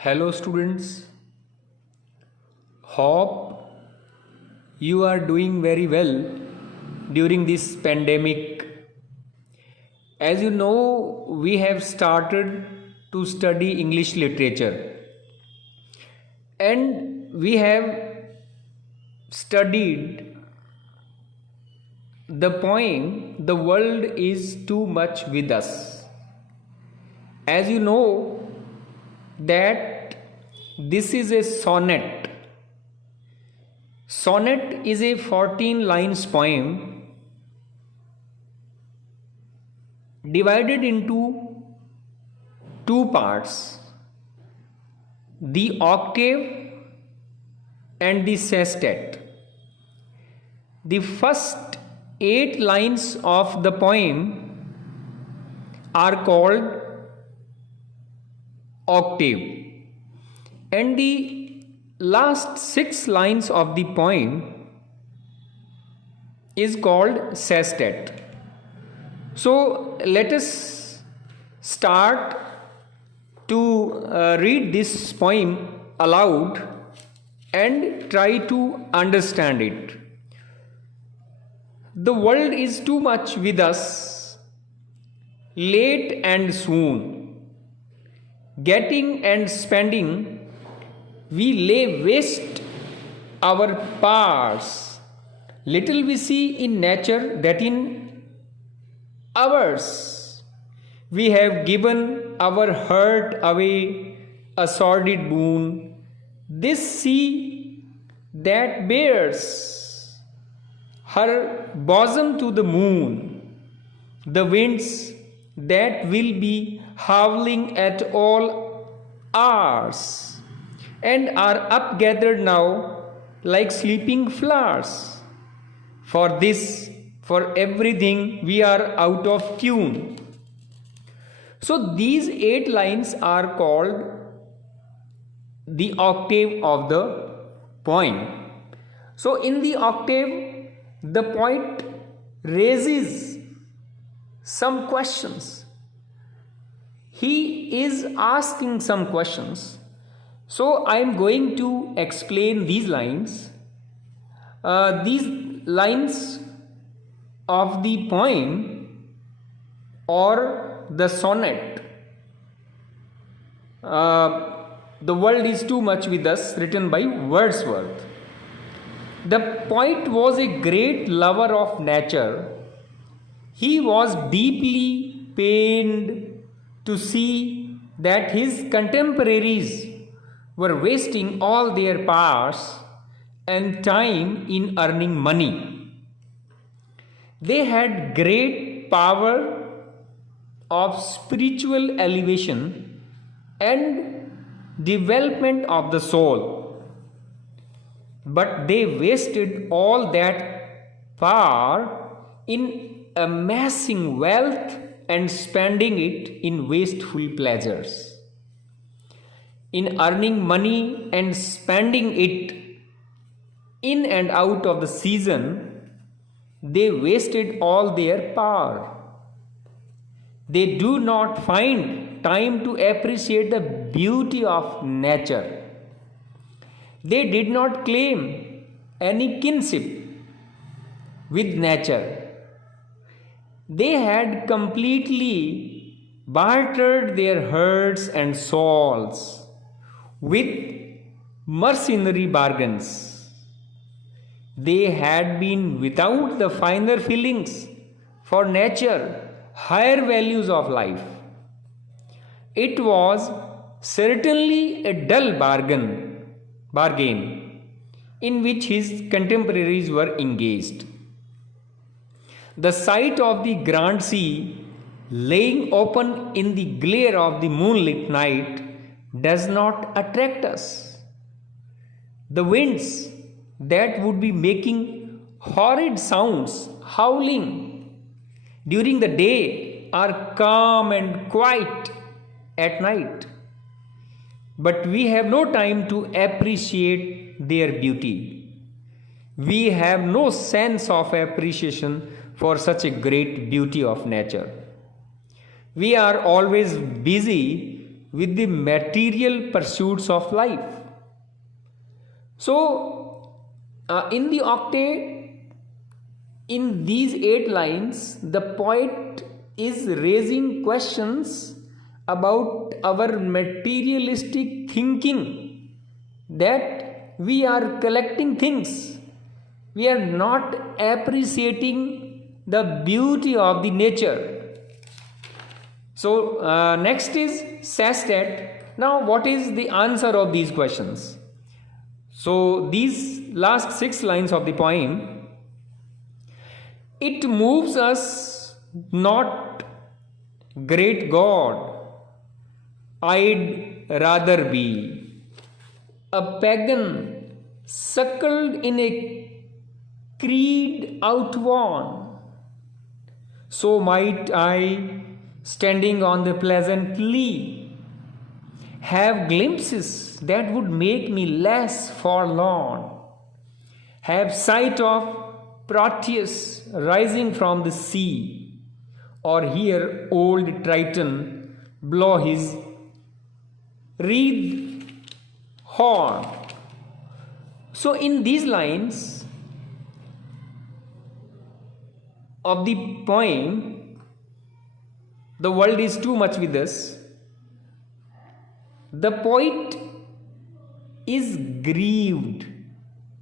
Hello, students. Hope you are doing very well during this pandemic. As you know, we have started to study English literature and we have studied the poem The World is Too Much With Us. As you know, that this is a sonnet. Sonnet is a 14 lines poem divided into two parts, the octave and the sestet. The first 8 lines of the poem are called octave, and the last 6 lines of the poem is called sestet. So let us start to read this poem aloud and try to understand it. The world is too much with us, late and soon. Getting and spending, we lay waste our powers. Little we see in nature that in ours. We have given our heart away, a sordid boon. This sea that bears her bosom to the moon, the winds that will be howling at all hours, and are upgathered now like sleeping flowers. For this, for everything, we are out of tune. So these 8 lines are called the octave of the poem. So in the octave, the poet raises some questions. He is asking some questions. So I am going to explain these lines. These lines of the poem or the sonnet, The World is Too Much With Us, written by Wordsworth. The poet was a great lover of nature. He was deeply pained to see that his contemporaries were wasting all their powers and time in earning money. They had great power of spiritual elevation and development of the soul, but they wasted all that power in amassing wealth and spending it in wasteful pleasures. In earning money and spending it in and out of the season, they wasted all their power. They do not find time to appreciate the beauty of nature. They did not claim any kinship with nature. They had completely bartered their hearts and souls with mercenary bargains. They had been without the finer feelings for nature, higher values of life. It was certainly a dull bargain in which his contemporaries were engaged. The sight of the grand sea laying open in the glare of the moonlit night does not attract us. The winds that would be making horrid sounds, howling during the day, are calm and quiet at night. But we have no time to appreciate their beauty. We have no sense of appreciation for such a great beauty of nature. We are always busy with the material pursuits of life. So, in the octave, in these 8 lines, the poet is raising questions about our materialistic thinking, that we are collecting things, we are not appreciating the beauty of the nature. So next is says that now what is the answer of these questions? So these last 6 lines of the poem, it moves us not, great God, I'd rather be a pagan suckled in a creed outworn. So might I, standing on the pleasant lea, have glimpses that would make me less forlorn, have sight of Proteus rising from the sea, or hear old Triton blow his wreathed horn. So in these lines of the poem, the world is too much with us, the poet is grieved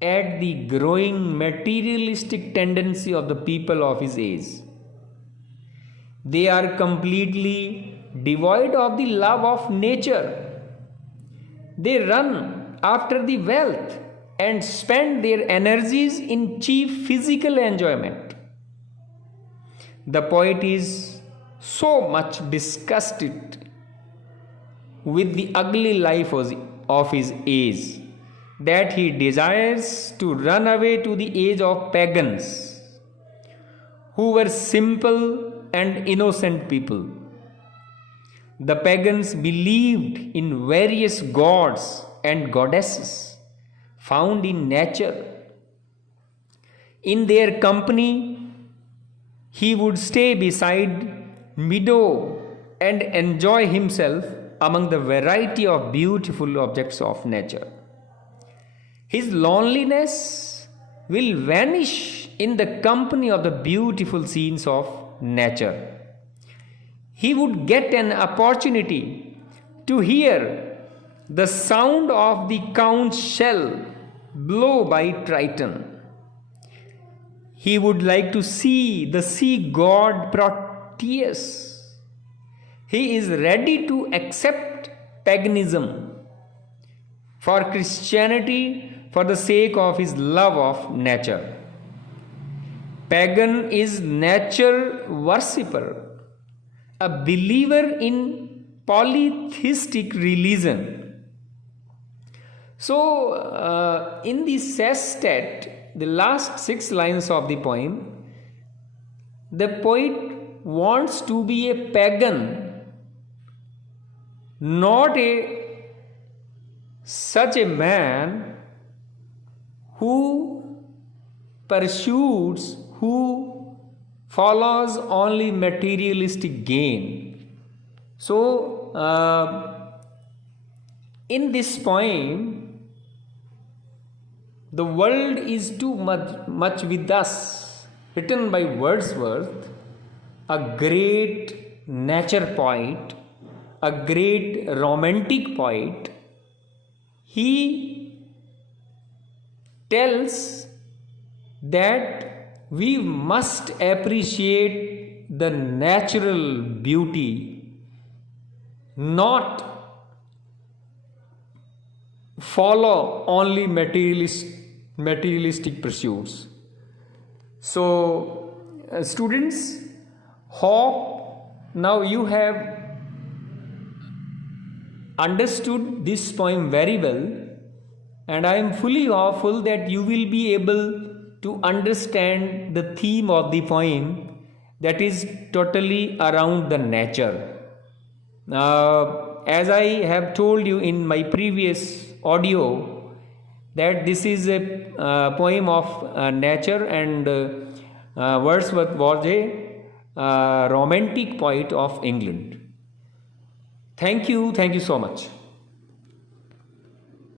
at the growing materialistic tendency of the people of his age. They are completely devoid of the love of nature. They run after the wealth and spend their energies in cheap physical enjoyment. The poet is so much disgusted with the ugly life of his age that he desires to run away to the age of pagans, who were simple and innocent people. The pagans believed in various gods and goddesses found in nature. In their company, he would stay beside meadow and enjoy himself among the variety of beautiful objects of nature. His loneliness will vanish in the company of the beautiful scenes of nature. He would get an opportunity to hear the sound of the conch shell blow by Triton. He would like to see the sea god Proteus. He is ready to accept paganism for Christianity for the sake of his love of nature. Pagan is nature worshipper, a believer in polytheistic religion. So, in the sestet, the last 6 lines of the poem, the poet wants to be a pagan, not such a man who pursues, who follows only materialistic gain. So, in this poem, the world is too much with us, written by Wordsworth, a great nature poet, a great romantic poet. He tells that we must appreciate the natural beauty, not follow only materialistic pursuits. So, students, hope now you have understood this poem very well, and I am fully hopeful that you will be able to understand the theme of the poem, that is totally around the nature. As I have told you in my previous audio, that this is a poem of nature, and Wordsworth was a romantic poet of England. Thank you so much.